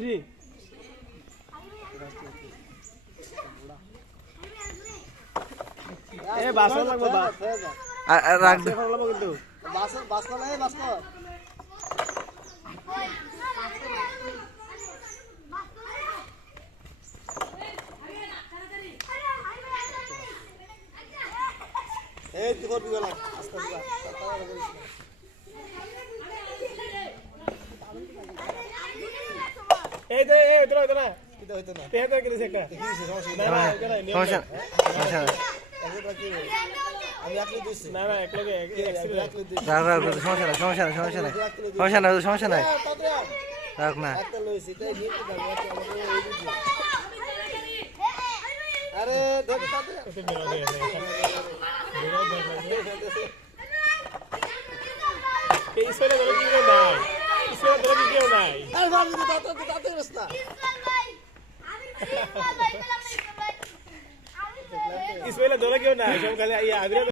3 এ বাসা লাগবে আর রাখ দে লাগবে কিন্তু বাস না বাস কর এই তুই করবি না আস্তে আস্তে এই দে এই তোরা তোরা এটা হইতো না তে তো কি একটা সমস্যা আমি একলি দিছি না না একলগে একলি দিছি রাখ রাখ সমস্যা নাই রাখ না একটা লইছি তাই নিয়ে তো যাবো আরে দেখ তাতে কত মেরা দে এই ইসলে ধরে কি নাই ইসলে ধরে কি কেউ নাই আরে ভাবি তাতে রাস্তা ইসলে ধরে কেউ নাই সব খালি আবিরা